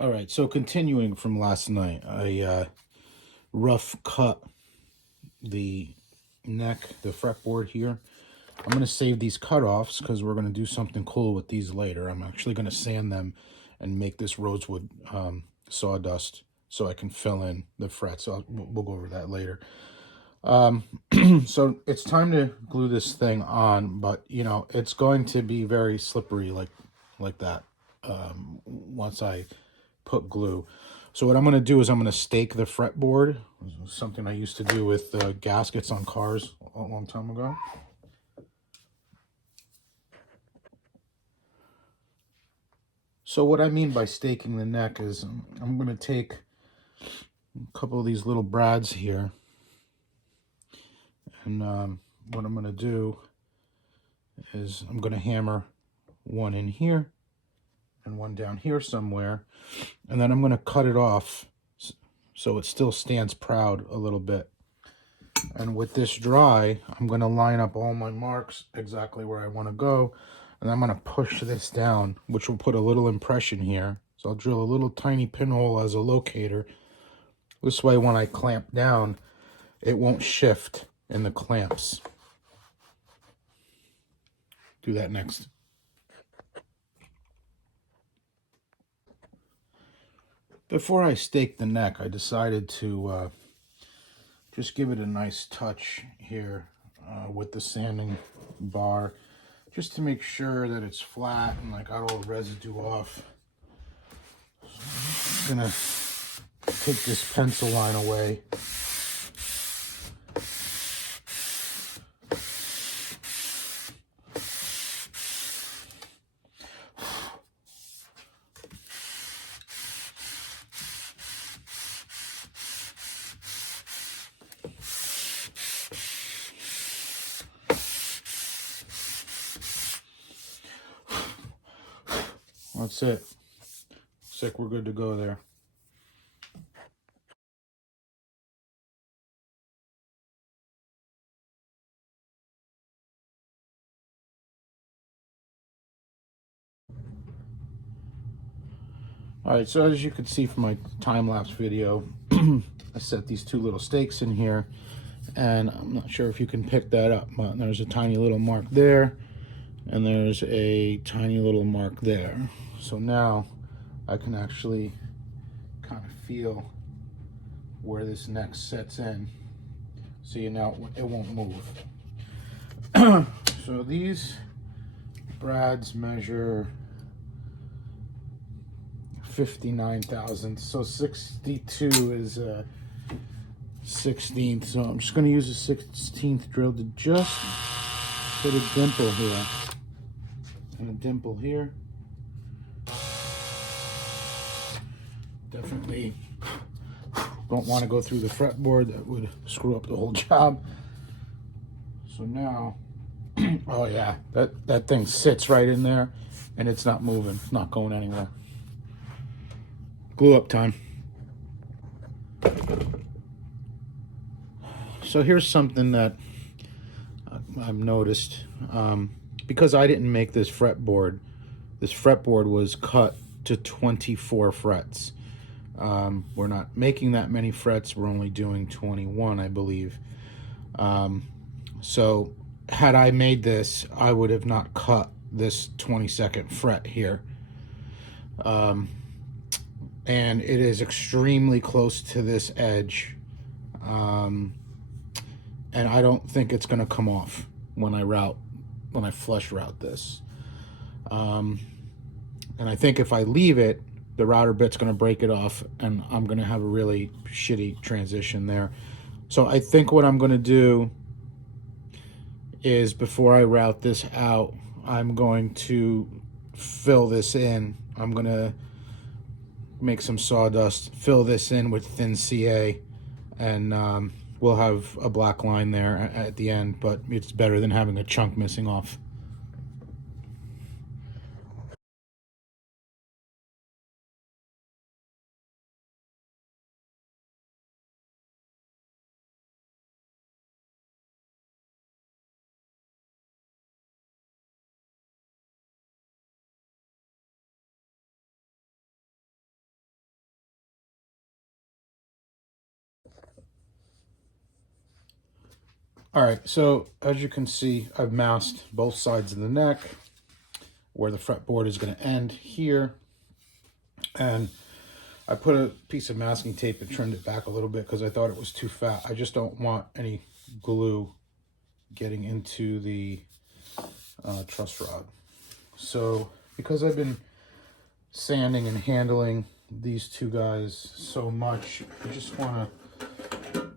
All right, so continuing from last night, I rough cut the neck, the fretboard here. I'm going to save these cutoffs because we're going to do something cool with these later. I'm actually going to sand them and make this rosewood sawdust so I can fill in the frets. So we'll go over that later. So it's time to glue this thing on, but you know, it's going to be very slippery like that once I put glue. So what I'm going to do is I'm going to stake the fretboard, something I used to do with gaskets on cars a long time ago. So what I mean by staking the neck is I'm going to take a couple of these little brads here, and what I'm going to do is I'm going to hammer one in here and one down here somewhere, and then I'm going to cut it off so it still stands proud a little bit. And with this dry, I'm going to line up all my marks exactly where I want to go, and I'm going to push this down, which will put a little impression here. So I'll drill a little tiny pinhole as a locator. This way when I clamp down, it won't shift in the clamps. Do that next. Before I stake the neck, I decided to just give it a nice touch here with the sanding bar, just to make sure that it's flat and I got all the residue off. So I'm gonna take this pencil line away. That's it. Looks like we're good to go there. All right, so as you can see from my time-lapse video, I set these two little stakes in here, and I'm not sure if you can pick that up, but there's a tiny little mark there, and there's a tiny little mark there. So now I can actually kind of feel where this neck sets in. See, now it won't move. So these brads measure 59 thousandths, so 62 is 16th. So I'm just going to use a 16th drill to just put a dimple here and a dimple here. Definitely don't want to go through the fretboard. That would screw up the whole job. So now, oh yeah, that thing sits right in there and it's not moving. It's not going anywhere. Glue up time. So here's something that I've noticed. Because I didn't make this fretboard was cut to 24 frets. We're not making that many frets. We're only doing 21, I believe. So had I made this, I would have not cut this 22nd fret here. And it is extremely close to this edge. And I don't think it's going to come off when I flush route this. And I think if I leave it, the router bit's going to break it off, and I'm going to have a really shitty transition there. So I think what I'm going to do is, before I route this out, I'm going to fill this in. I'm going to make some sawdust, fill this in with thin CA, and we'll have a black line there at the end, but it's better than having a chunk missing off. All right, so as you can see, I've masked both sides of the neck where the fretboard is going to end here. And I put a piece of masking tape and trimmed it back a little bit because I thought it was too fat. I just don't want any glue getting into the truss rod. So because I've been sanding and handling these two guys so much, I just want to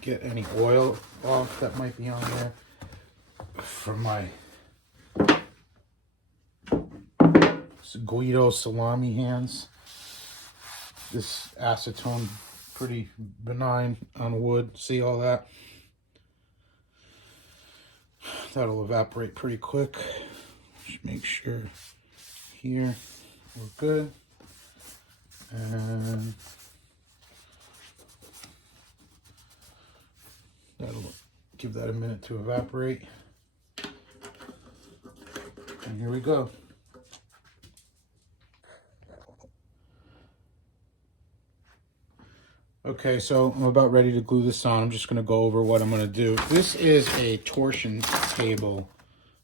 get any oil off that might be on there from my Guido salami hands. This acetone, pretty benign on wood. See all that? That'll evaporate pretty quick. Just make sure here we're good. And that'll give that a minute to evaporate. And here we go. Okay, so I'm about ready to glue this on. I'm just going to go over what I'm going to do. This is a torsion table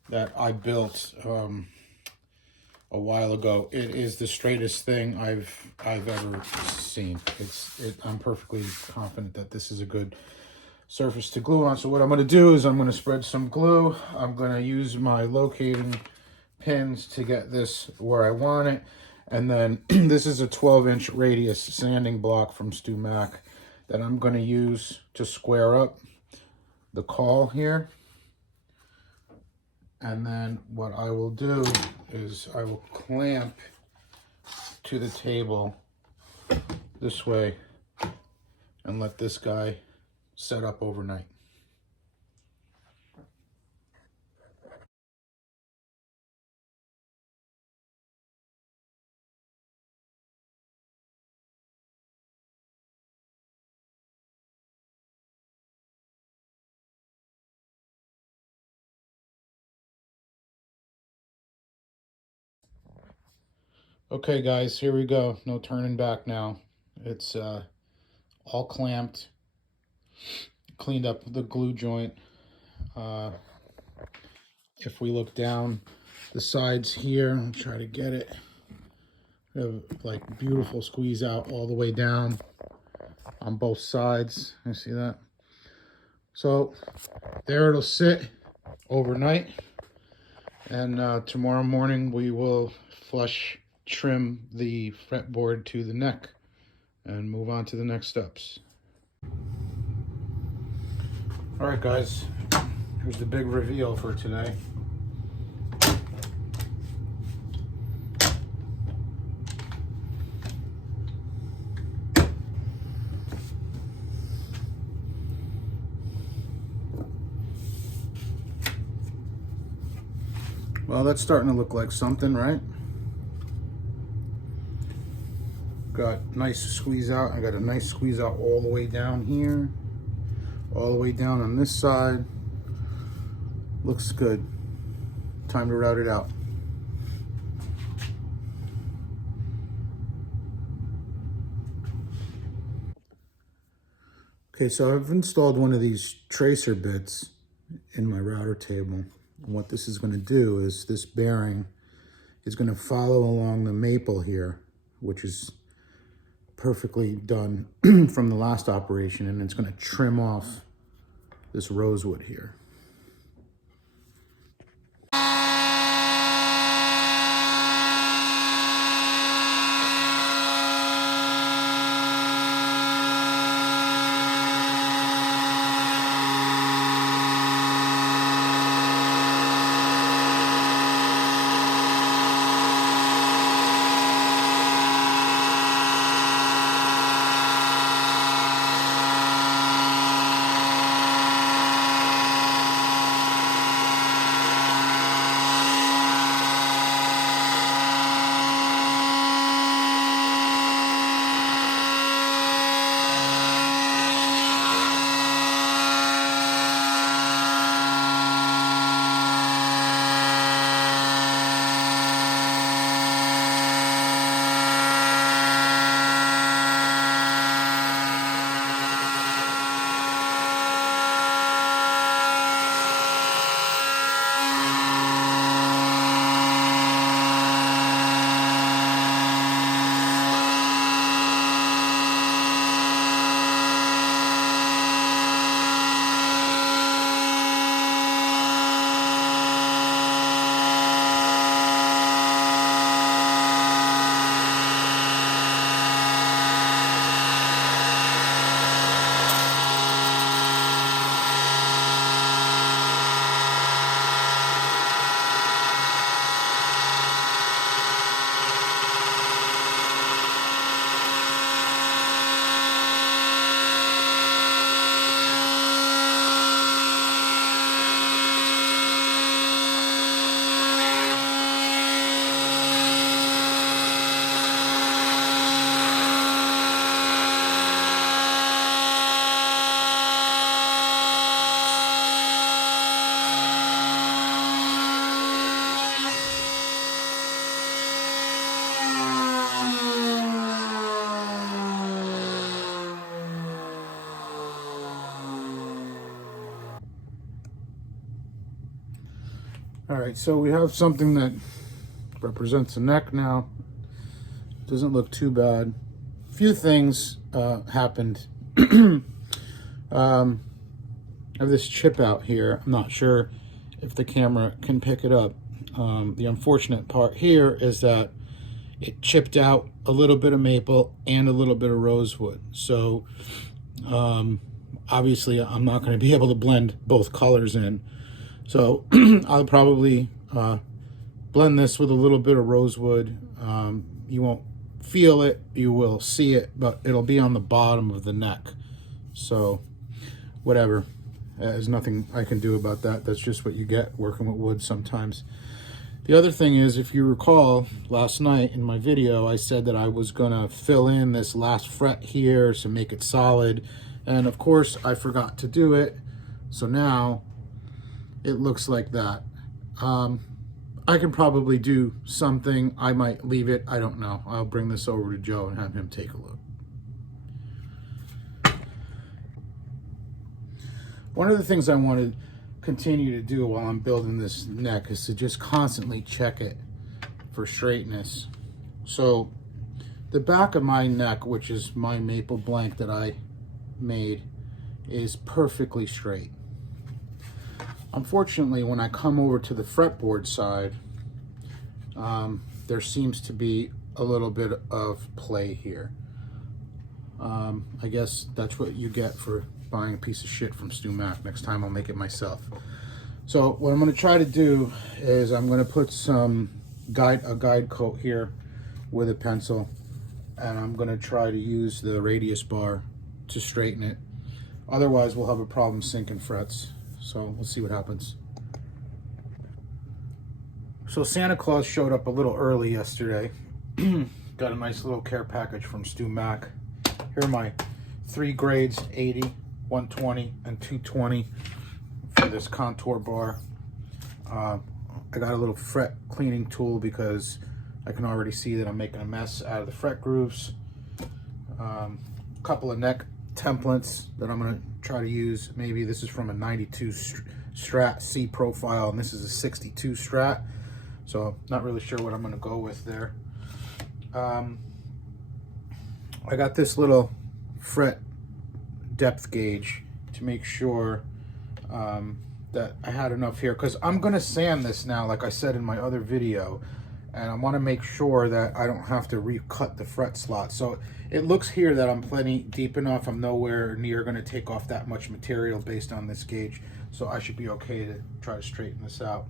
that I built a while ago. It is the straightest thing I've ever seen. I'm perfectly confident that this is a good surface to glue on. So what I'm going to do is I'm going to spread some glue. I'm going to use my locating pins to get this where I want it. And then this is a 12-inch radius sanding block from Stu Mac that I'm going to use to square up the caul here. And then what I will do is I will clamp to the table this way and let this guy set up overnight. Okay guys, here we go. No turning back now. It's all clamped, cleaned up the glue joint. If we look down the sides here, I'll try to get it. We have like beautiful squeeze out all the way down on both sides. You see that? So there it'll sit overnight, and tomorrow morning we will flush trim the fretboard to the neck and move on to the next steps. All right guys, here's the big reveal for today. Well, that's starting to look like something, right? Got nice squeeze out. I got a nice squeeze out all the way down here, all the way down on this side. Looks good. Time to route it out. Okay, so I've installed one of these tracer bits in my router table. And what this is going to do is this bearing is going to follow along the maple here, which is perfectly done from the last operation, and it's going to trim off this rosewood here. right, so we have something that represents a neck now. Doesn't look too bad. A few things happened. I have this chip out here. I'm not sure if the camera can pick it up. The unfortunate part here is that it chipped out a little bit of maple and a little bit of rosewood. So obviously I'm not going to be able to blend both colors in. So I'll probably blend this with a little bit of rosewood. You won't feel it, you will see it, but it'll be on the bottom of the neck. So whatever, there's nothing I can do about that. That's just what you get working with wood sometimes. The other thing is, if you recall last night in my video, I said that I was gonna fill in this last fret here to make it solid, and of course I forgot to do it. So now it looks like that. I can probably do something. I might leave it, I don't know. I'll bring this over to Joe and have him take a look. One of the things I want to continue to do while I'm building this neck is to just constantly check it for straightness. So the back of my neck, which is my maple blank that I made, is perfectly straight. Unfortunately, when I come over to the fretboard side, there seems to be a little bit of play here. I guess that's what you get for buying a piece of shit from Stu Mac. Next time I'll make it myself. So what I'm going to try to do is I'm going to put some a guide coat here with a pencil, and I'm going to try to use the radius bar to straighten it. Otherwise we'll have a problem sinking frets. So we'll see what happens. So Santa Claus showed up a little early yesterday. Got a nice little care package from Stu Mac. Here are my 3 grades, 80, 120, and 220 for this contour bar. I got a little fret cleaning tool because I can already see that I'm making a mess out of the fret grooves. A couple of neck templates that I'm going to try to use. Maybe this is from a 92 Strat C profile, and this is a 62 Strat. So not really sure what I'm going to go with there. I got this little fret depth gauge to make sure that I had enough here, because I'm going to sand this now, like I said in my other video, and I want to make sure that I don't have to recut the fret slot. So it looks here that I'm plenty deep enough. I'm nowhere near going to take off that much material based on this gauge, so I should be okay to try to straighten this out.